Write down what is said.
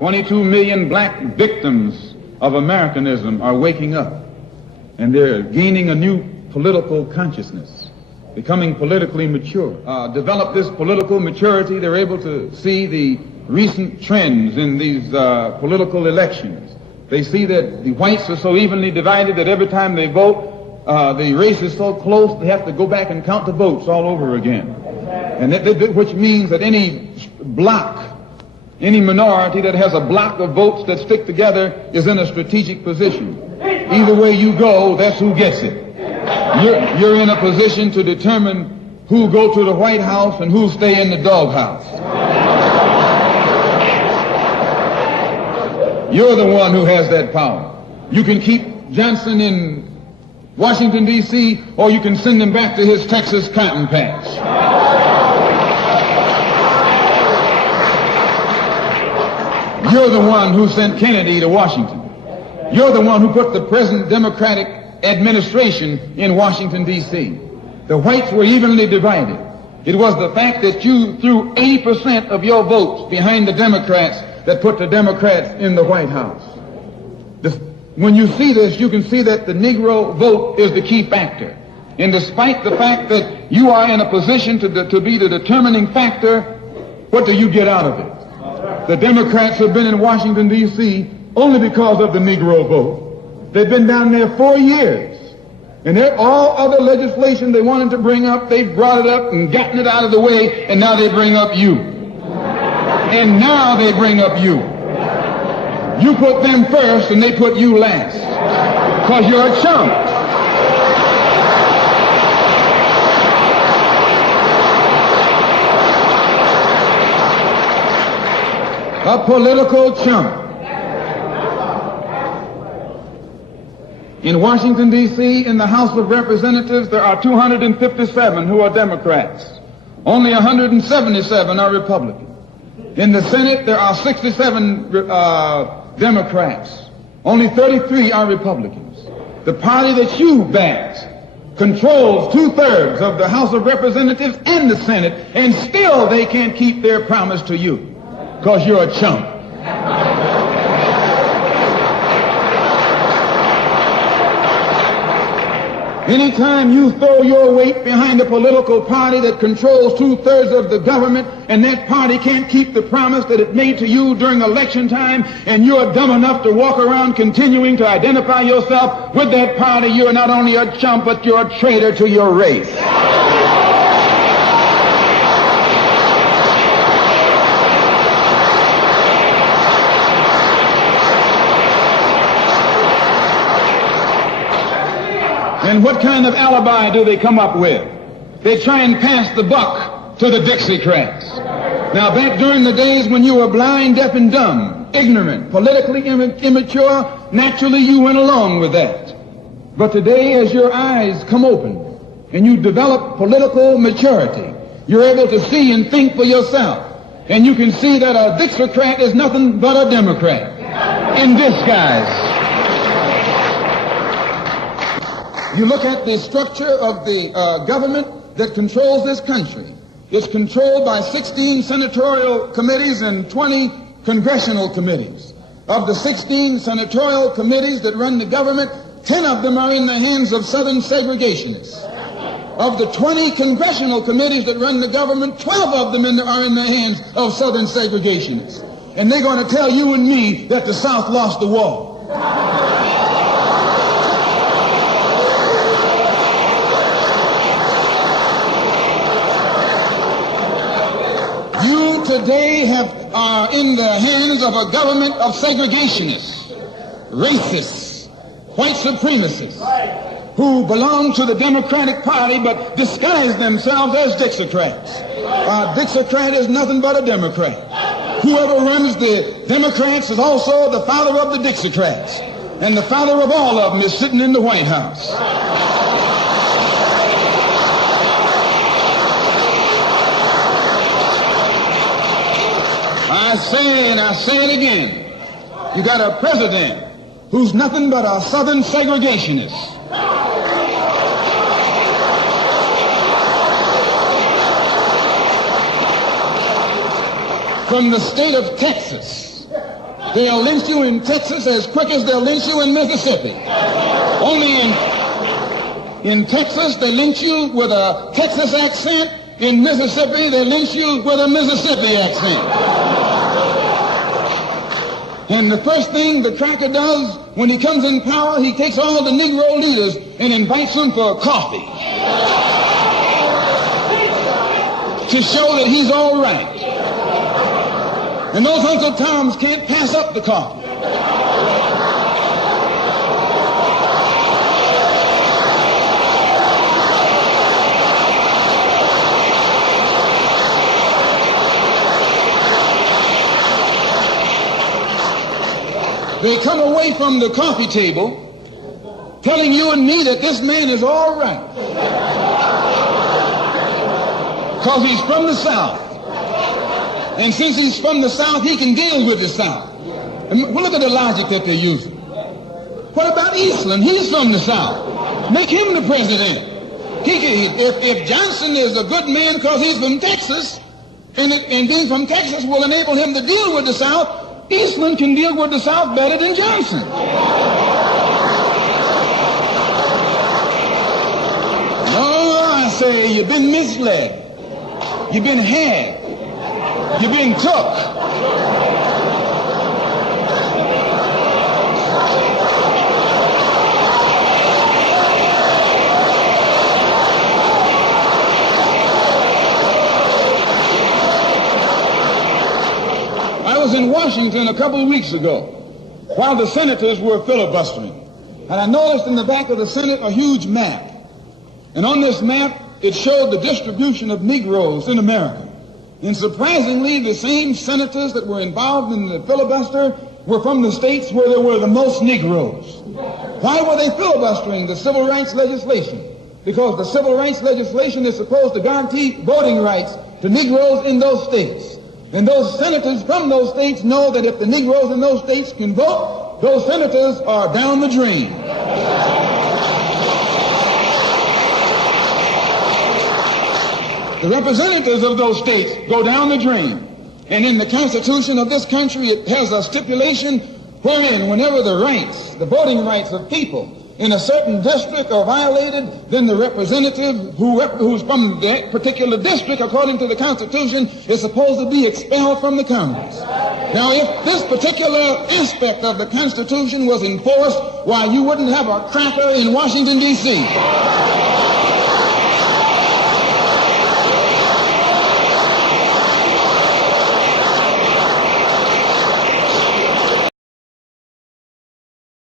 22 million black victims of Americanism are waking up, and they're gaining a new political consciousness, becoming politically mature. Develop this political maturity, they're able to see the recent trends in these political elections. They see that the whites are so evenly divided that every time they vote, the race is so close they have to go back and count the votes all over again. And which means that any block, any minority that has a block of votes that stick together is in a strategic position. Either way you go, that's who gets it. You're in a position to determine who go to the White House and who stay in the doghouse. You're the one who has that power. You can keep Johnson in Washington, D.C., or you can send him back to his Texas cotton patch. You're the one who sent Kennedy to Washington. You're the one who put the present Democratic administration in Washington, D.C. The whites were evenly divided. It was the fact that you threw 80% of your votes behind the Democrats that put the Democrats in the White House. When you see this, you can see that the Negro vote is the key factor. And despite the fact that you are in a position to be the determining factor, what do you get out of it? The Democrats have been in Washington, D.C. only because of the Negro vote. They've been down there 4 years. And all other legislation they wanted to bring up, they brought it up and gotten it out of the way, and now they bring up you. And now they bring up you. You put them first and they put you last. Because you're a chump. A political chump. In Washington, D.C., in the House of Representatives, there are 257 who are Democrats. Only 177 are Republicans. In the Senate, there are 67 Democrats. Only 33 are Republicans. The party that you backed controls 2/3 of the House of Representatives and the Senate, and still they can't keep their promise to you because you're a chump. Anytime you throw your weight behind a political party that controls 2/3 of the government, and that party can't keep the promise that it made to you during election time, and you're dumb enough to walk around continuing to identify yourself with that party, you're not only a chump, but you're a traitor to your race. And what kind of alibi do they come up with? They try and pass the buck to the Dixiecrats. Now, back during the days when you were blind, deaf, and dumb, ignorant, politically immature, naturally you went along with that. But today, as your eyes come open and you develop political maturity, you're able to see and think for yourself. And you can see that a Dixiecrat is nothing but a Democrat in disguise. You look at the structure of the government that controls this country. It's controlled by 16 senatorial committees and 20 congressional committees. Of the 16 senatorial committees that run the government, 10 of them are in the hands of Southern segregationists. Of the 20 congressional committees that run the government, 12 of them are in the hands of Southern segregationists. And they're going to tell you and me that the South lost the war. Today are in the hands of a government of segregationists, racists, white supremacists, who belong to the Democratic Party but disguise themselves as Dixiecrats. A Dixiecrat is nothing but a Democrat. Whoever runs the Democrats is also the father of the Dixiecrats, and the father of all of them is sitting in the White House. I say, and I say it again, you got a president who's nothing but a Southern segregationist. From the state of Texas, They'll lynch you in Texas as quick as they'll lynch you in Mississippi. Only in Texas, they lynch you with a Texas accent. In Mississippi, they lynch you with a Mississippi accent. And the first thing the cracker does when he comes in power, he takes all the Negro leaders and invites them for coffee to show that he's all right. And those Uncle Toms can't pass up the coffee. They come away from the coffee table telling you and me that this man is all right because he's from the South. And since he's from the South, he can deal with the South. And look at the logic that they're using. What about Eastland? He's from the South. Make him the president. If Johnson is a good man because he's from Texas, and being from Texas will enable him to deal with the South, Eastland can deal with the South better than Johnson. No, I say you've been misled. You've been had. You've been took. I was in Washington a couple of weeks ago while the senators were filibustering. And I noticed in the back of the Senate a huge map. And on this map, it showed the distribution of Negroes in America. And surprisingly, the same senators that were involved in the filibuster were from the states where there were the most Negroes. Why were they filibustering the civil rights legislation? Because the civil rights legislation is supposed to guarantee voting rights to Negroes in those states. And those senators from those states know that if the Negroes in those states can vote, those senators are down the drain. The representatives of those states go down the drain. And in the Constitution of this country, it has a stipulation wherein whenever the rights, the voting rights of people in a certain district are violated, then the representative who's from that particular district, according to the Constitution, is supposed to be expelled from the Congress. Now, if this particular aspect of the Constitution was enforced, why, you wouldn't have a cracker in Washington, D.C.